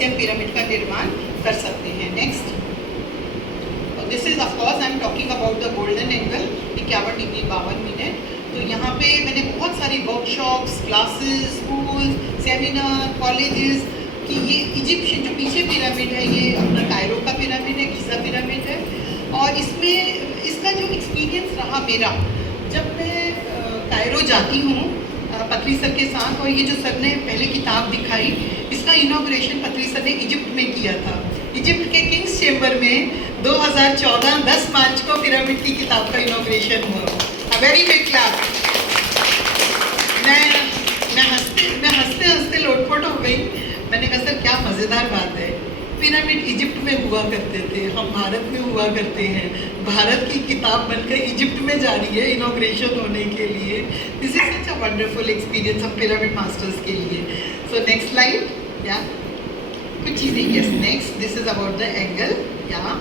कैसे हम पिरामिड का निर्माण कर सकते हैं। Next, this is of course I am talking about the golden angle, 51 degree 52 minute. तो यहाँ पे मैंने बहुत सारी workshops, classes, school, seminar, colleges कि ये इजिप्शियन जो पीछे पिरामिड है ये अपना कायरो का पिरामिड है, गीज़ा पिरामिड है। और इसमें इसका जो एक्सपीरियंस रहा मेरा, जब मैं कायरो जाती हूँ पत्री सर के साथ, और ये जो सर ने पहले किताब दिखाई, इसका इनॉग्रेशन पत्री सर ने इजिप्ट में किया था, इजिप्ट के किंग्स चेम्बर में 2014 10 मार्च को पिरामिड की किताब का इनॉग्रेशन हुआ। Very big class. मैं हंसते हंसते लोटपोट हो गई। मैंने कहा सर क्या मज़ेदार बात है, पिरामिड इजिप्ट में हुआ करते थे, हम भारत में हुआ करते हैं, भारत की किताब बनकर इजिप्ट में जा रही है इनॉग्रेशन होने के लिए। This is such a wonderful experience हम पिरामिड मास्टर्स के लिए। सो नेक्स्ट स्लाइड, या कुछ चीज़ें, yes next, this is about the angle, या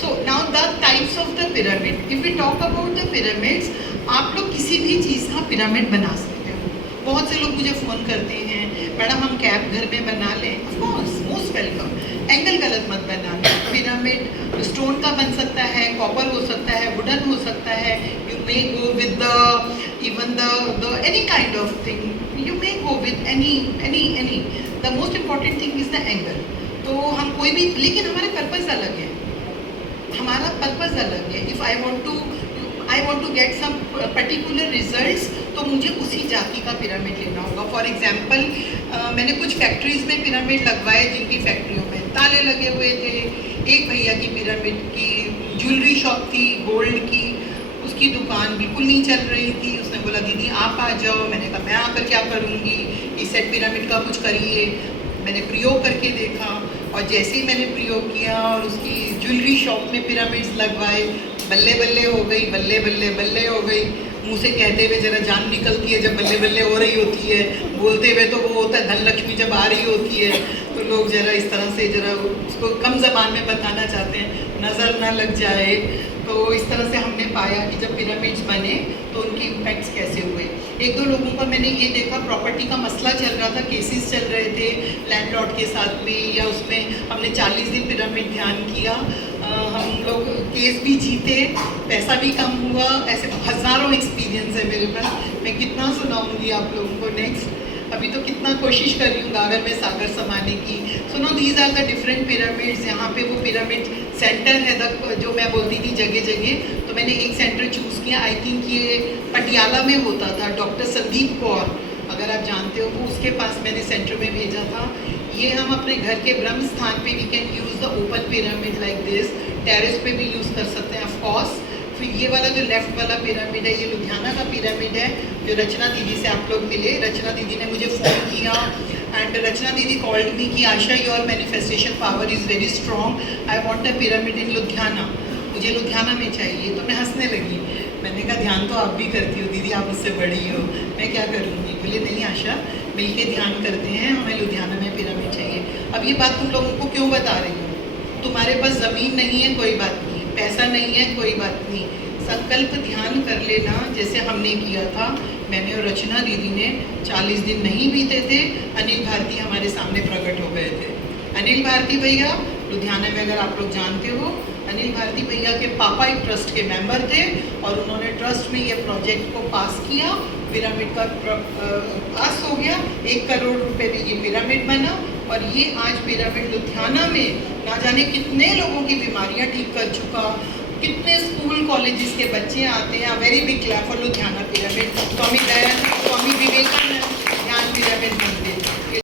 so now the types of the pyramid. If we talk about the pyramids, आप लोग किसी भी चीज़ का पिरामिड बना सकते हो। बहुत से लोग मुझे फ़ोन करते हैं, मैडम हम कैप घर में बना लें। Of course, most welcome. Angle गलत मत बनाना। पिरामिड स्टोन का बन सकता है, कॉपर हो सकता है, वुडन हो सकता है। You may go with the even the any kind of thing, you may go with any. The most important thing is the angle. तो हम कोई भी, लेकिन हमारे पर्पज़ अलग है, हमारा पर्पज़ अलग है। If I want to get some particular results, तो मुझे उसी जाति का पिरामिड लेना होगा। फॉर एग्जांपल, मैंने कुछ फैक्ट्रीज़ में पिरामिड लगवाए, जिनकी फैक्ट्रियों में ताले लगे हुए थे। एक भैया की पिरामिड की ज्वेलरी शॉप थी गोल्ड की, उसकी दुकान बिल्कुल नहीं चल रही थी। उसने बोला दीदी आप आ जाओ। मैंने कहा मैं आकर क्या करूँगी, इस सेट पिरामिड का कुछ करिए। मैंने प्रयोग करके देखा, और जैसे ही मैंने प्रयोग किया और उसकी ज्वेलरी शॉप में पिरामिड्स लगवाए, बल्ले बल्ले हो गई, बल्ले बल्ले बल्ले हो गई। मुँह से कहते हुए जरा जान निकलती है जब बल्ले बल्ले हो रही होती है, बोलते हुए तो वो होता है धन लक्ष्मी जब आ रही होती है, तो लोग जरा इस तरह से जरा उसको कम ज़बान में बताना चाहते हैं, नज़र ना लग जाए। तो इस तरह से हमने पाया कि जब पिरामिड्स बने तो उनके इम्पैक्ट्स कैसे हुए। एक दो लोगों का मैंने ये देखा, प्रॉपर्टी का मसला चल रहा था, केसेस चल रहे थे लैंडलॉर्ड के साथ में, या उसमें हमने 40 दिन पिरामिड ध्यान किया, हम लोग केस भी जीते, पैसा भी कम हुआ। ऐसे हज़ारों एक्सपीरियंस है मेरे पास, मैं कितना सुनाऊंगी आप लोगों को। नेक्स्ट, अभी तो कितना कोशिश कर रही हूँ गागर में सागर समाने की। सुनो, these are the different pyramids. यहाँ पे वो पिरामिड सेंटर है जो मैं बोलती थी जगह जगह, तो मैंने एक सेंटर चूज़ किया। आई थिंक ये पटियाला में होता था, डॉक्टर संदीप कौर, अगर आप जानते हो, वो उसके पास मैंने सेंटर में भेजा था। ये हम अपने घर के ब्रह्म स्थान पे we can use the open pyramid like this, terrace पे भी यूज़ कर सकते हैं ऑफ कोर्स। फिर ये वाला जो लेफ्ट वाला पिरामिड है, ये लुधियाना का पिरामिड है, जो रचना दीदी से आप लोग मिले। रचना दीदी ने मुझे फ़ोन किया, एंड रचना दीदी कॉल्ड मी कि Asha your manifestation power is very strong, I want a pyramid in Ludhiana, मुझे लुधियाना में चाहिए। तो मैं हंसने लगी, मैंने कहा ध्यान तो आप भी करती हो दीदी, आप मुझसे बड़ी हो, मैं क्या करूँगी। बोले नहीं आशा, मिलके ध्यान करते हैं, हमें लुधियाना में पिरामिड चाहिए। अब ये बात तुम लोगों को क्यों बता रही हूँ, तुम्हारे पास ज़मीन नहीं है कोई बात नहीं, पैसा नहीं है कोई बात नहीं, संकल्प ध्यान कर लेना जैसे हमने किया था। मैंने और रचना दीदी ने 40 दिन नहीं बीते थे, अनिल भारती हमारे सामने प्रकट हो गए थे। अनिल भारती भैया लुधियाना में, अगर आप लोग जानते हो, अनिल भारती भैया के पापा एक ट्रस्ट के मेंबर थे, और उन्होंने ट्रस्ट में ये प्रोजेक्ट को पास किया, पिरामिड का पास हो गया, 1 करोड़ रुपए में ये पिरामिड बना। और ये आज पिरामिड लुधियाना में ना जाने कितने लोगों की बीमारियां ठीक कर चुका, कितने स्कूल कॉलेजेस के बच्चे आते हैं। Very big clap for Ludhiana pyramid. Swami Dayanand, Swami Vivekananda